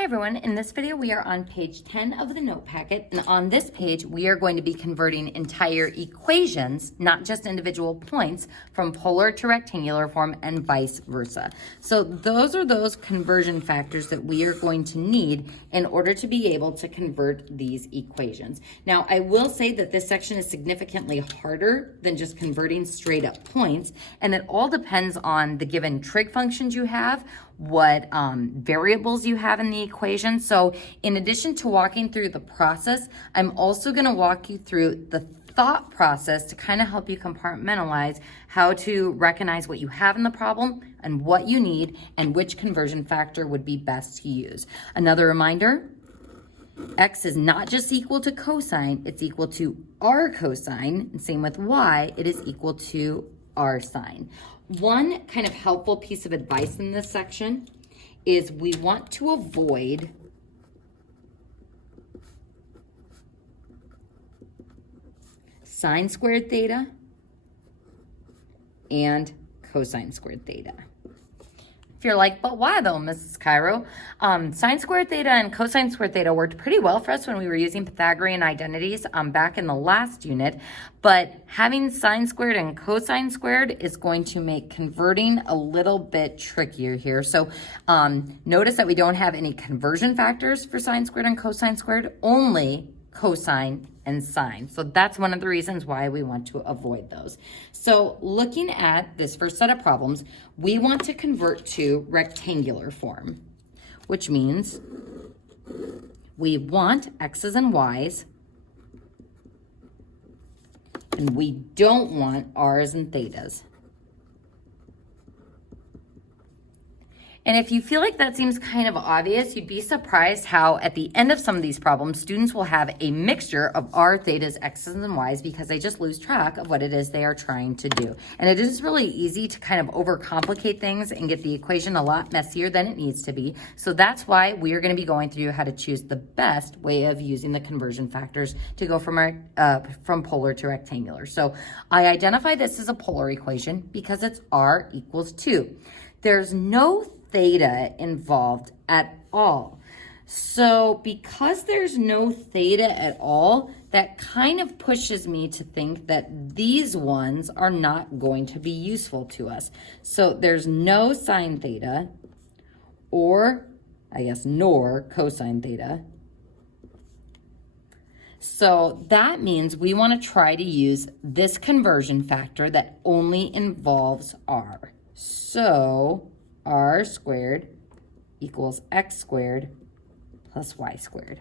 Hi everyone, in this video we are on page 10 of the note packet, and on this page we are going to be converting entire equations, not just individual points, from polar to rectangular form and vice versa. So those are those conversion factors that we are going to need in order to be able to convert these equations. Now I will say that this section is significantly harder than just converting straight up points, and it all depends on the given trig functions you have, what variables you have in the equation. So in addition to walking through the process, I'm also going to walk you through the thought process to kind of help you compartmentalize how to recognize what you have in the problem and what you need and which conversion factor would be best to use. Another reminder, x is not just equal to cosine, it's equal to r cosine, and same with y, it is equal to r sine. One kind of helpful piece of advice in this section is we want to avoid sine squared theta and cosine squared theta. If you're like, but why though, Mrs. Cairo? Sine squared theta and cosine squared theta worked pretty well for us when we were using Pythagorean identities back in the last unit, but having sine squared and cosine squared is going to make converting a little bit trickier here. So notice that we don't have any conversion factors for sine squared and cosine squared, only cosine and sine. So that's one of the reasons why we want to avoid those. So looking at this first set of problems, we want to convert to rectangular form, which means we want x's and y's, and we don't want r's and thetas. And if you feel like that seems kind of obvious, you'd be surprised how at the end of some of these problems, students will have a mixture of r, thetas, x's, and y's because they just lose track of what it is they are trying to do. And it is really easy to kind of overcomplicate things and get the equation a lot messier than it needs to be. So that's why we are going to be going through how to choose the best way of using the conversion factors to go from polar to rectangular. So I identify this as a polar equation because it's r equals 2. There's no theta involved at all. So because there's no theta at all, that kind of pushes me to think that these ones are not going to be useful to us. So there's no sine theta, or I guess nor cosine theta. So that means we want to try to use this conversion factor that only involves r. So r squared equals x squared plus y squared.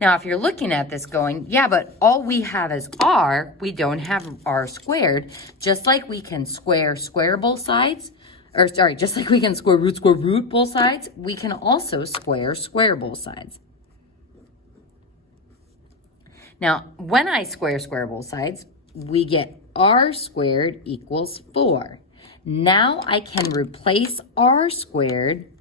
Now, if you're looking at this going, yeah, but all we have is r, we don't have r squared, just like we can square both sides, or sorry, just like we can square root both sides, we can also square both sides. Now, when I square both sides, we get r squared equals 4. Now I can replace r squared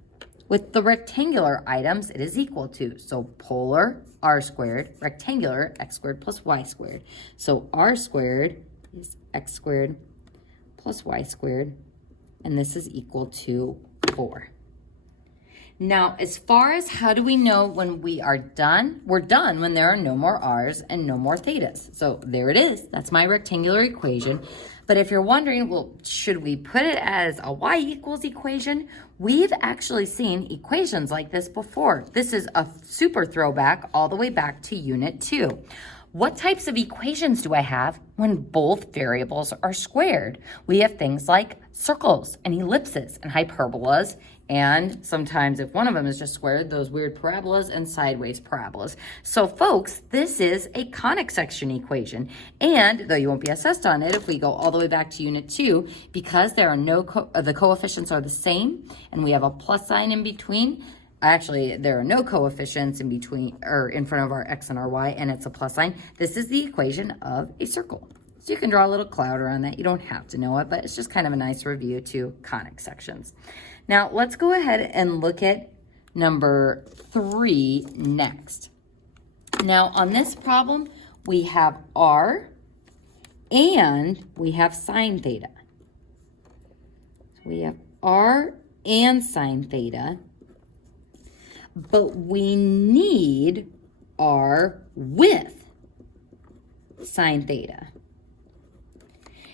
with the rectangular items it is equal to. So polar, r squared, rectangular, x squared plus y squared. So r squared is x squared plus y squared, and this is equal to 4. Now, as far as how do we know when we are done? We're done when there are no more r's and no more thetas. So there it is. That's my rectangular equation. But if you're wondering, well, should we put it as a y equals equation? We've actually seen equations like this before. This is a super throwback all the way back to Unit 2. What types of equations do I have when both variables are squared? We have things like circles and ellipses and hyperbolas, and sometimes if one of them is just squared, those weird parabolas and sideways parabolas. So folks, this is a conic section equation. And though you won't be assessed on it if we go all the way back to Unit 2, because there are the coefficients are the same and we have a plus sign in between, actually, there are no coefficients in between or in front of our x and our y, and it's a plus sign. This is the equation of a circle. So you can draw a little cloud around that. You don't have to know it, but it's just kind of a nice review to conic sections. Now, let's go ahead and look at number 3 next. Now, on this problem, we have r and we have sine theta. So we have r and sine theta. but we need r with sine theta.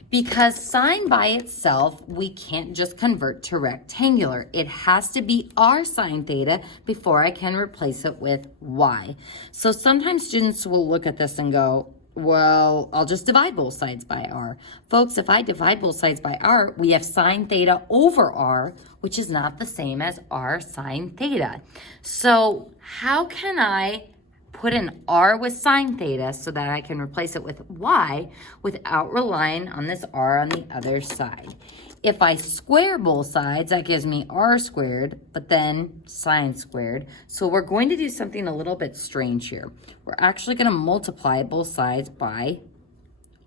Because sine by itself, we can't just convert to rectangular. It has to be r sine theta before I can replace it with y. So sometimes students will look at this and go, well, I'll just divide both sides by r. Folks, if I divide both sides by r, we have sine theta over r, which is not the same as r sine theta. So how can I put an r with sine theta so that I can replace it with y without relying on this r on the other side? If I square both sides, that gives me r squared, but then sine squared. So we're going to do something a little bit strange here. We're actually going to multiply both sides by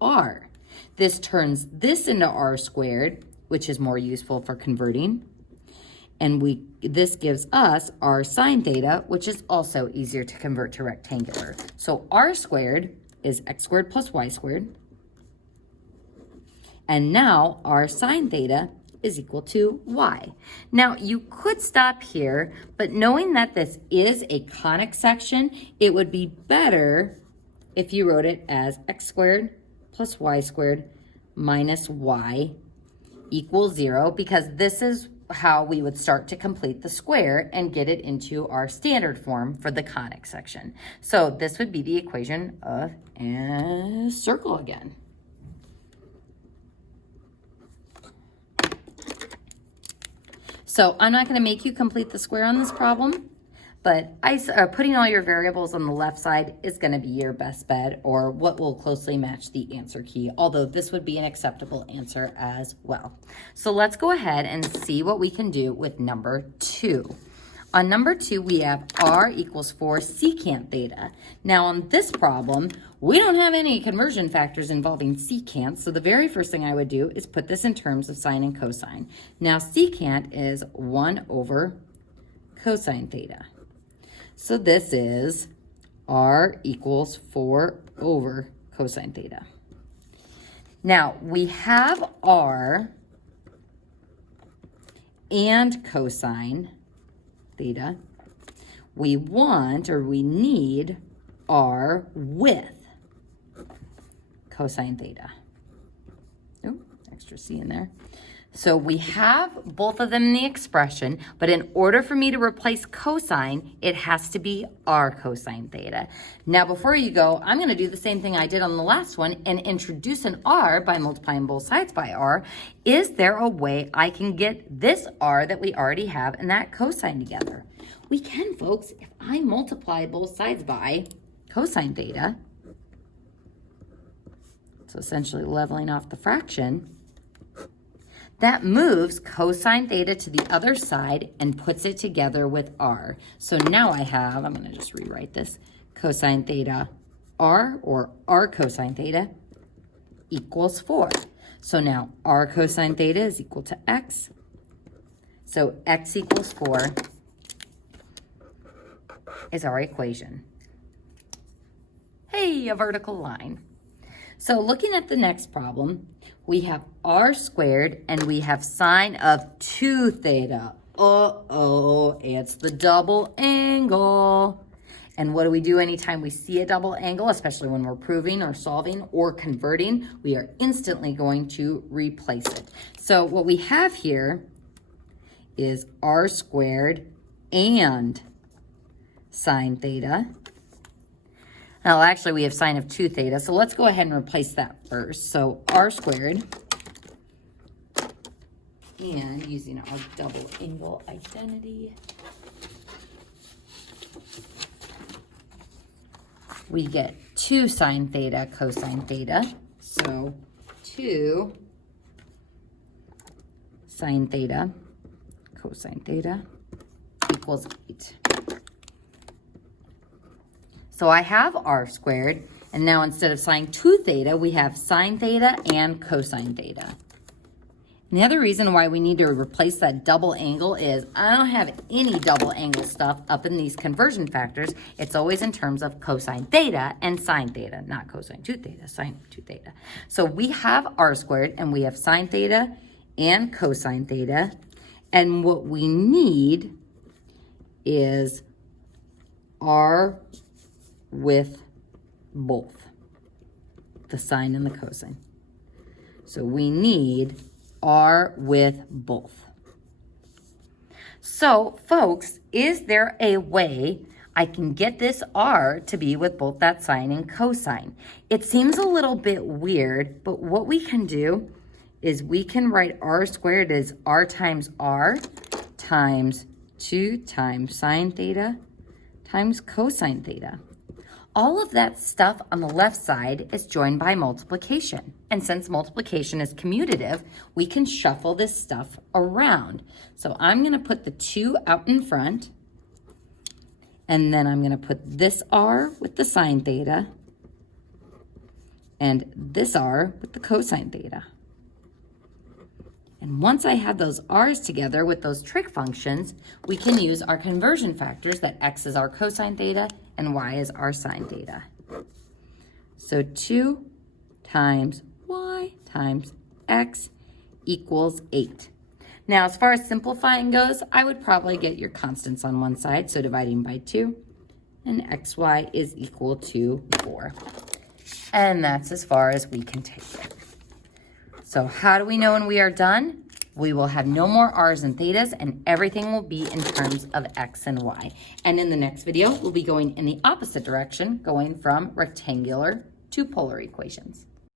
r. This turns this into r squared, which is more useful for converting. And this gives us r sine theta, which is also easier to convert to rectangular. So r squared is x squared plus y squared. And now r sine theta is equal to y. Now you could stop here, but knowing that this is a conic section, it would be better if you wrote it as x squared plus y squared minus y equals 0, because this is how we would start to complete the square and get it into our standard form for the conic section. So this would be the equation of a circle again. So I'm not going to make you complete the square on this problem, but putting all your variables on the left side is going to be your best bet, or what will closely match the answer key, although this would be an acceptable answer as well. So let's go ahead and see what we can do with number 2. On number 2, we have r equals 4 secant theta. Now on this problem, we don't have any conversion factors involving secant, so the very first thing I would do is put this in terms of sine and cosine. Now secant is 1 over cosine theta. So this is r equals 4 over cosine theta. Now we have r and cosine theta. We want, or we need, r with cosine theta. Oh, extra c in there. So we have both of them in the expression, but in order for me to replace cosine, it has to be r cosine theta. Now, before you go, I'm going to do the same thing I did on the last one and introduce an r by multiplying both sides by r. Is there a way I can get this r that we already have and that cosine together? We can, folks. If I multiply both sides by cosine theta, so essentially leveling off the fraction, that moves cosine theta to the other side and puts it together with r. So now I have, I'm going to just rewrite this, cosine theta r, or r cosine theta, equals 4. So now r cosine theta is equal to x. So x equals 4 is our equation. Hey, a vertical line. So looking at the next problem, we have r squared and we have sine of 2 theta. Uh-oh, it's the double angle. And what do we do anytime we see a double angle, especially when we're proving or solving or converting? We are instantly going to replace it. So what we have here is r squared and sine theta. Now, actually, we have sine of 2 theta, so let's go ahead and replace that first. So r squared, and using our double angle identity, we get 2 sine theta cosine theta. So 2 sine theta cosine theta equals 8. So I have r squared, and now instead of sine 2 theta, we have sine theta and cosine theta. And the other reason why we need to replace that double angle is I don't have any double angle stuff up in these conversion factors. It's always in terms of cosine theta and sine theta, not cosine 2 theta, sine 2 theta. So we have r squared, and we have sine theta and cosine theta. And what we need is r with both the sine and the cosine. So we need r with both. So, folks, is there a way I can get this r to be with both that sine and cosine? It seems a little bit weird, but what we can do is we can write r squared as r times 2 times sine theta times cosine theta. All of that stuff on the left side is joined by multiplication. And since multiplication is commutative, we can shuffle this stuff around. So I'm going to put the 2 out in front, and then I'm going to put this r with the sine theta, and this r with the cosine theta. And once I have those r's together with those trig functions, we can use our conversion factors that x is our cosine theta and y is our sine theta. So 2 times y times x equals 8. Now, as far as simplifying goes, I would probably get your constants on one side, so dividing by 2, and xy is equal to 4. And that's as far as we can take it. So how do we know when we are done? We will have no more r's and thetas, and everything will be in terms of x and y. And in the next video, we'll be going in the opposite direction, going from rectangular to polar equations.